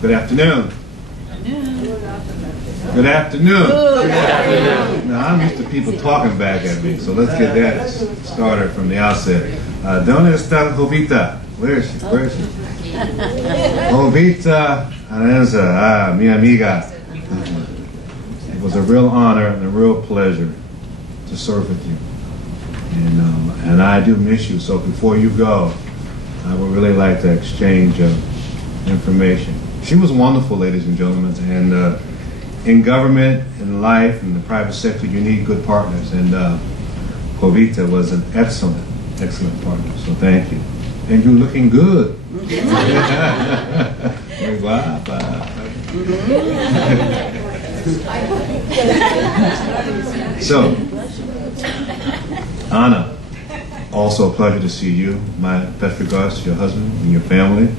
Good afternoon. Good afternoon. Good afternoon. Now, I'm used to people talking back at me, so let's get that started from the outset. ¿Dónde está Jovita? Where is she? Where is she? Jovita Aranza, mi amiga. It was a real honor and a real pleasure to serve with you. And I do miss you, so before you go, I would really like to exchange information. She was wonderful, ladies and gentlemen, and in government, in life, in the private sector, you need good partners, and Jovita was an excellent, excellent partner, so thank you. And you're looking good. Wow. So, Anna, also a pleasure to see you. My best regards to your husband and your family.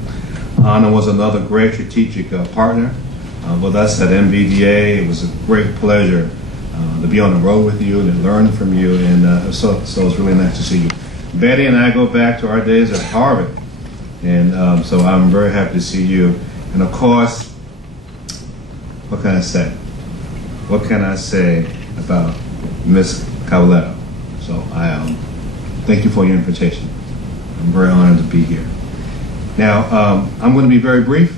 Anna was another great strategic partner with us at MBDA. It was a great pleasure to be on the road with you and learn from you, and so it's really nice to see you. Betty and I go back to our days at Harvard, and so I'm very happy to see you. And of course, what can I say? What can I say about Miss Caballero? So I thank you for your invitation. I'm very honored to be here. Now, I'm going to be very brief,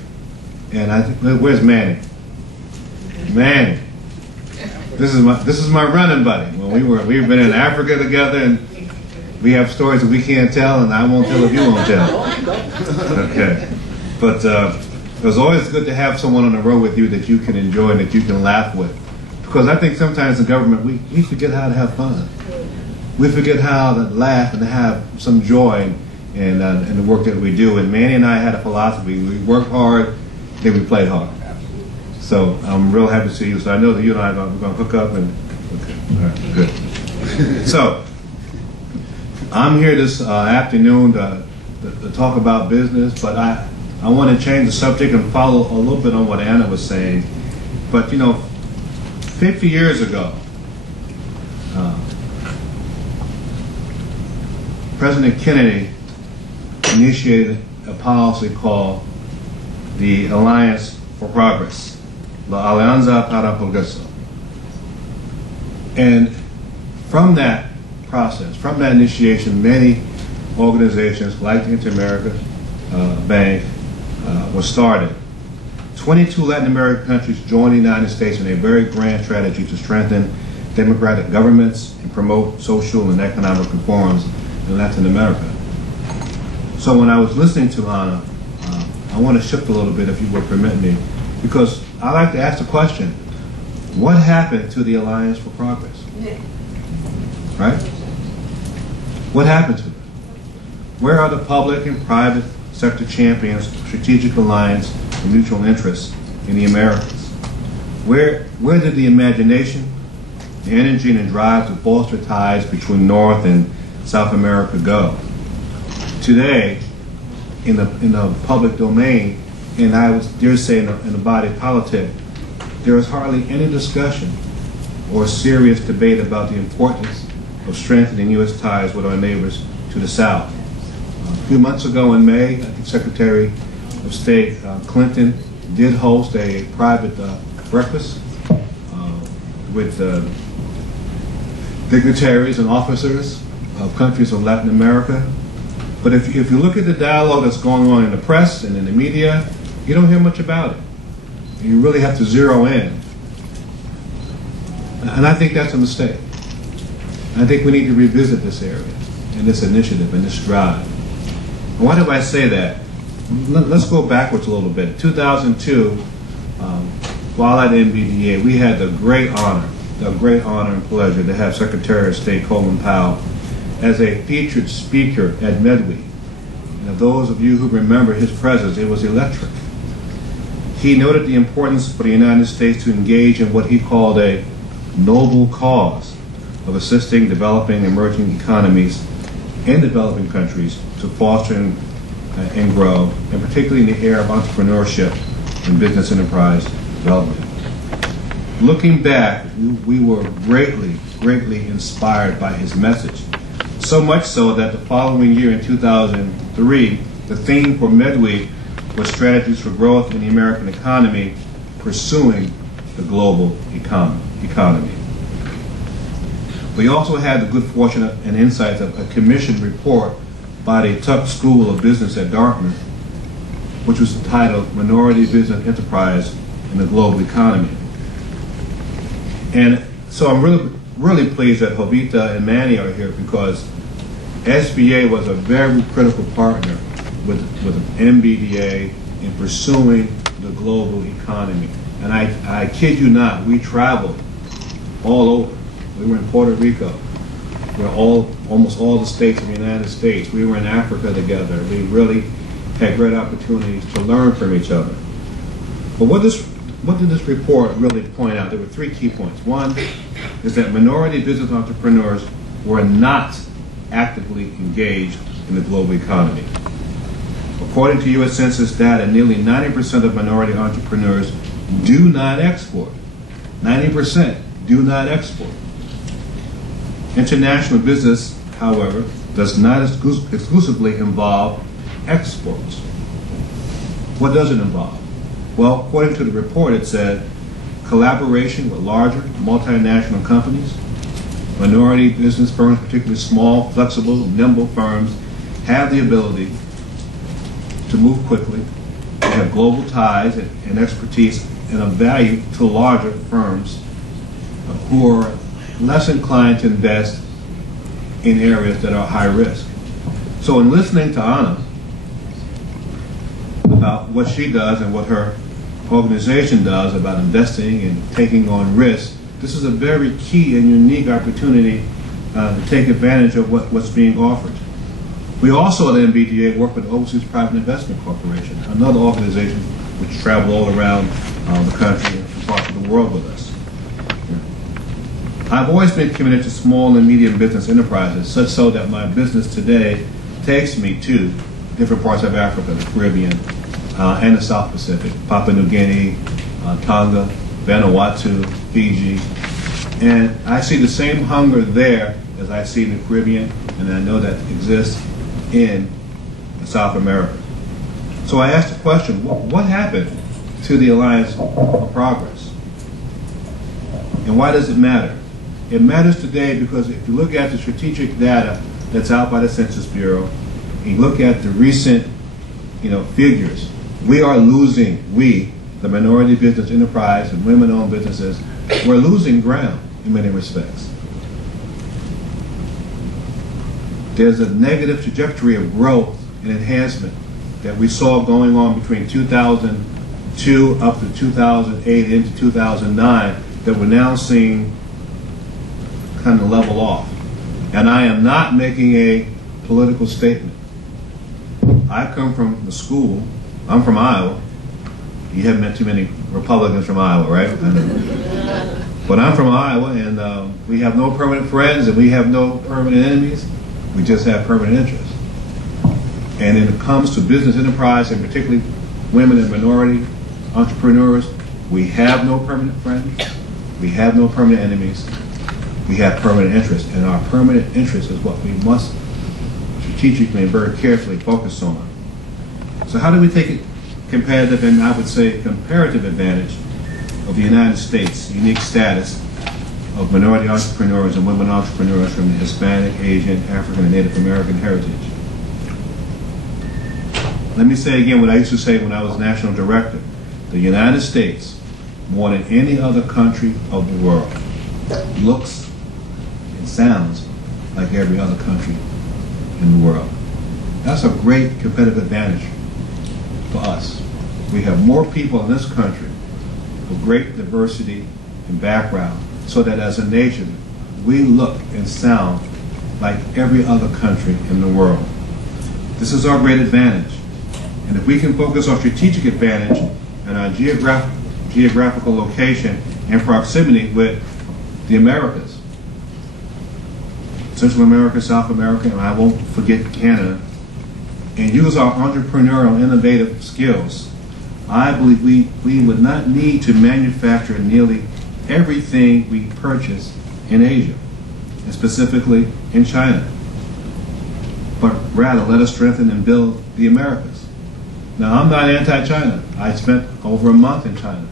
and I think, where's Manny? Manny, this is my running buddy. When we've been in Africa together, and we have stories that we can't tell, and I won't tell if you won't tell. Okay, but it was always good to have someone on the road with you that you can enjoy and that you can laugh with, because I think sometimes in government we forget how to have fun. We forget how to laugh and to have some joy in the work that we do. And Manny and I had a philosophy: we work hard, then we play hard. So I'm real happy to see you. So I know that you and I are going to hook up, and okay, all right, good. So I'm here this afternoon to talk about business, but I want to change the subject and follow a little bit on what Anna was saying. But 50 years ago, President Kennedy initiated a policy called the Alliance for Progress, La Alianza para Progreso. And from that process, from that initiation, many organizations like the Inter-America Bank were started. 22 Latin American countries joined the United States in a very grand strategy to strengthen democratic governments and promote social and economic reforms in Latin America. So when I was listening to Anna, I want to shift a little bit, if you would permit me, because I like to ask the question, what happened to the Alliance for Progress? Right? What happened to it? Where are the public and private sector champions of strategic alliance and mutual interests in the Americas? Where did the imagination, the energy, and the drive to foster ties between North and South America go? Today, in the public domain, and I would dare say in the body politic, there is hardly any discussion or serious debate about the importance of strengthening U.S. ties with our neighbors to the South. A few months ago in May, I think Secretary of State Clinton did host a private breakfast with dignitaries and officers of countries of Latin America. But if you look at the dialogue that's going on in the press and in the media, you don't hear much about it. You really have to zero in. And I think that's a mistake. I think we need to revisit this area and this initiative and this drive. And why do I say that? Let's go backwards a little bit. In 2002, while at MBDA, we had the great honor and pleasure to have Secretary of State Colin Powell as a featured speaker at Medway. Those of you who remember his presence, it was electric. He noted the importance for the United States to engage in what he called a noble cause of assisting developing emerging economies in developing countries to foster and grow, and particularly in the area of entrepreneurship and business enterprise development. Looking back, we were greatly inspired by his message. So much so that the following year in 2003, the theme for Medway with strategies for growth in the American economy, pursuing the global economy. We also had the good fortune and insights of a commissioned report by the Tuck School of Business at Dartmouth, which was entitled Minority Business Enterprise in the Global Economy. And so I'm really pleased that Jovita and Manny are here, because SBA was a very critical partner with MBDA in pursuing the global economy. And I kid you not, we traveled all over. We were in Puerto Rico. We were almost all the states of the United States. We were in Africa together. We really had great opportunities to learn from each other. But what did this report really point out? There were three key points. One is that minority business entrepreneurs were not actively engaged in the global economy. According to U.S. Census data, nearly 90% of minority entrepreneurs do not export. 90% do not export. International business, however, does not exclusively involve exports. What does it involve? Well, according to the report, it said collaboration with larger multinational companies. Minority business firms, particularly small, flexible, nimble firms, have the ability to move quickly. They have global ties and expertise and a value to larger firms who are less inclined to invest in areas that are high risk. So in listening to Anna about what she does and what her organization does about investing and taking on risk, this is a very key and unique opportunity to take advantage of what's being offered. We also at MBDA work with Overseas Private Investment Corporation, another organization which travel all around the country and parts of the world with us. I've always been committed to small and medium business enterprises, such so that my business today takes me to different parts of Africa, the Caribbean, and the South Pacific, Papua New Guinea, Tonga, Vanuatu, Fiji. And I see the same hunger there as I see in the Caribbean, and I know that exists in South America. So I asked the question, what happened to the Alliance of Progress? And why does it matter? It matters today because if you look at the strategic data that's out by the Census Bureau, and you look at the recent figures, we are losing, the minority business enterprise and women-owned businesses, we're losing ground in many respects. There's a negative trajectory of growth and enhancement that we saw going on between 2002 up to 2008 into 2009 that we're now seeing kind of level off. And I am not making a political statement. I come from the school, I'm from Iowa. You haven't met too many Republicans from Iowa, right? I know. But I'm from Iowa, and we have no permanent friends and we have no permanent enemies. We just have permanent interests. And when it comes to business enterprise, and particularly women and minority entrepreneurs, we have no permanent friends. We have no permanent enemies. We have permanent interests. And our permanent interest is what we must strategically and very carefully focus on. So how do we take a competitive and I would say comparative advantage of the United States' unique status of minority entrepreneurs and women entrepreneurs from the Hispanic, Asian, African, and Native American heritage? Let me say again what I used to say when I was national director. The United States, more than any other country of the world, looks and sounds like every other country in the world. That's a great competitive advantage for us. We have more people in this country with great diversity and background, so that as a nation, we look and sound like every other country in the world. This is our great advantage. And if we can focus our strategic advantage and our geographical location and proximity with the Americas, Central America, South America, and I won't forget Canada, and use our entrepreneurial innovative skills, I believe we would not need to manufacture nearly everything we purchase in Asia, and specifically in China, but rather let us strengthen and build the Americas. Now, I'm not anti-China. I spent over a month in China.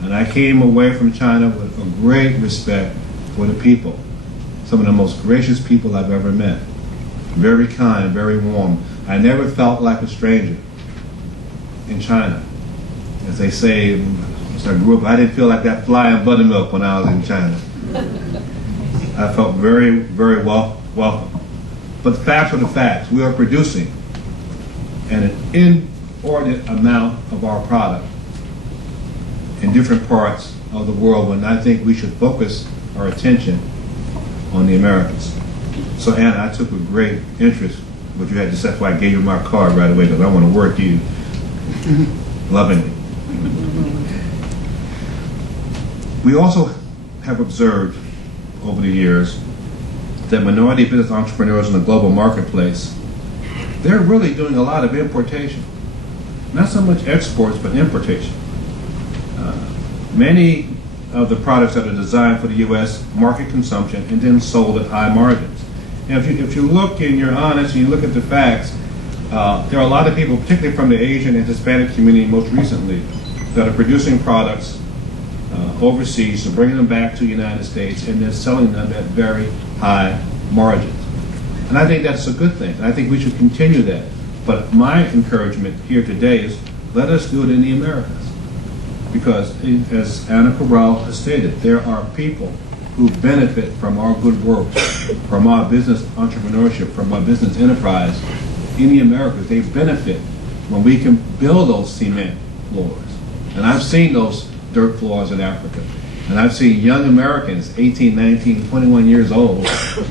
And I came away from China with a great respect for the people. Some of the most gracious people I've ever met. Very kind, very warm. I never felt like a stranger in China. As they say, as I grew up, I didn't feel like that fly in buttermilk when I was in China. I felt very, very welcome. But the facts are the facts. We are producing an inordinate amount of our product in different parts of the world, when I think we should focus our attention on the Americans. So Anna, I took a great interest in what you had to say. That's why I gave you my card right away, because I want to work you lovingly. We also have observed over the years that minority business entrepreneurs in the global marketplace, they're really doing a lot of importation. Not so much exports, but importation. Many of the products that are designed for the U.S. market consumption and then sold at high margins. And if you look and you're honest and you look at the facts, there are a lot of people, particularly from the Asian and Hispanic community most recently, that are producing products overseas and bringing them back to the United States and then selling them at very high margins. And I think that's a good thing. I think we should continue that. But my encouragement here today is let us do it in the Americas. Because, as Anna Cabral has stated, there are people who benefit from our good work, from our business entrepreneurship, from our business enterprise in the Americas. They benefit when we can build those cement floors. And I've seen those dirt floors in Africa. And I've seen young Americans, 18, 19, 21 years old,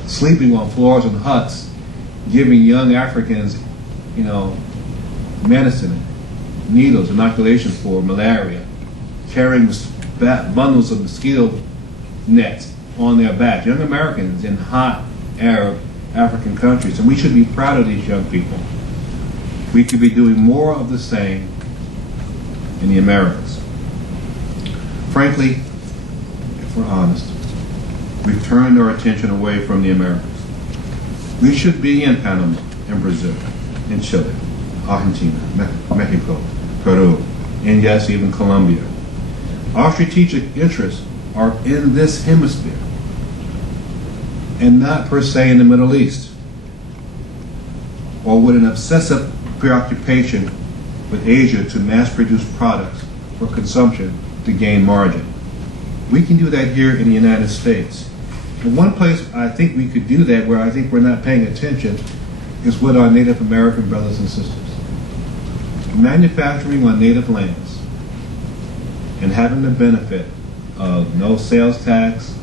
sleeping on floors and huts, giving young Africans, medicine, needles, inoculations for malaria, carrying bundles of mosquito nets on their back. Young Americans in hot Arab African countries. And we should be proud of these young people. We could be doing more of the same in the Americas. Frankly, if we're honest, we've turned our attention away from the Americas. We should be in Panama, in Brazil, in Chile, Argentina, Mexico, Peru, and yes, even Colombia. Our strategic interests are in this hemisphere and not per se in the Middle East, or with an obsessive preoccupation with Asia to mass-produce products for consumption to gain margin. We can do that here in the United States. And one place I think we could do that, where I think we're not paying attention, is with our Native American brothers and sisters. Manufacturing on native lands and having the benefit of no sales tax,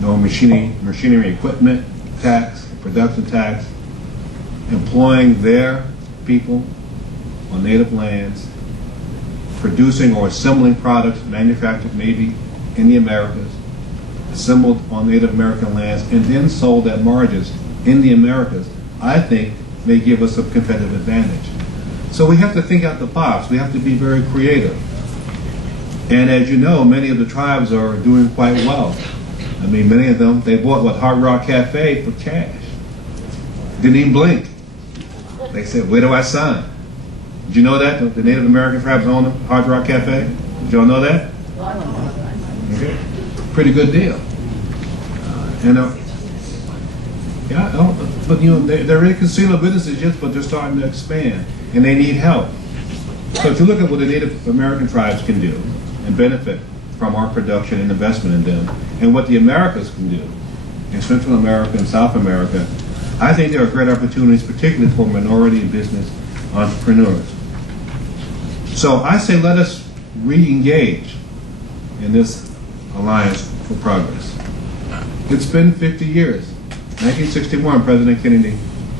no machinery equipment tax, production tax, employing their people on native lands, producing or assembling products manufactured maybe in the Americas, assembled on Native American lands, and then sold at margins in the Americas, I think may give us a competitive advantage. So we have to think out the box. We have to be very creative. And as you know, many of the tribes are doing quite well. I mean, many of them, they bought Hard Rock Cafe for cash. Didn't even blink. They said, where do I sign? Did you know that? The Native American tribes own the Hard Rock Cafe? Did y'all know that? Okay. Pretty good deal. But they're in casino businesses, yes, but they're starting to expand, and they need help. So if you look at what the Native American tribes can do and benefit from our production and investment in them, and what the Americas can do in Central America and South America, I think there are great opportunities, particularly for minority business entrepreneurs. So I say let us re-engage in this Alliance for Progress. It's been 50 years. 1961, President Kennedy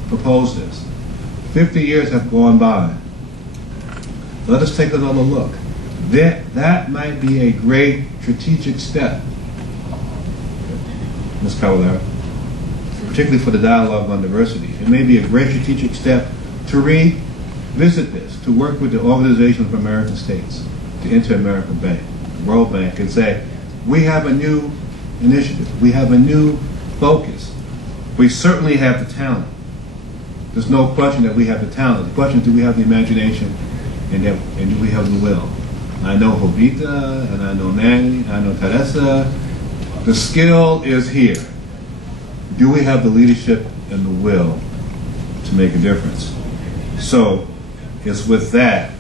proposed this. 50 years have gone by. Let us take another look. That might be a great strategic step, Ms. Cavallaro, particularly for the dialogue on diversity. It may be a great strategic step to revisit this, to work with the Organization of American States, the Inter-American Bank, the World Bank, and say, we have a new initiative, we have a new focus. We certainly have the talent. There's no question that we have the talent. The question is, do we have the imagination and do we have the will? I know Jovita, and I know Nanny, I know Teresa. The skill is here. Do we have the leadership and the will to make a difference? So it's with that,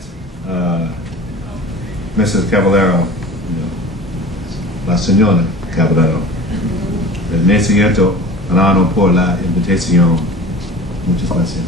Mrs. Caballero, la señora Caballero, me siento honrado por la invitación. Muchas gracias.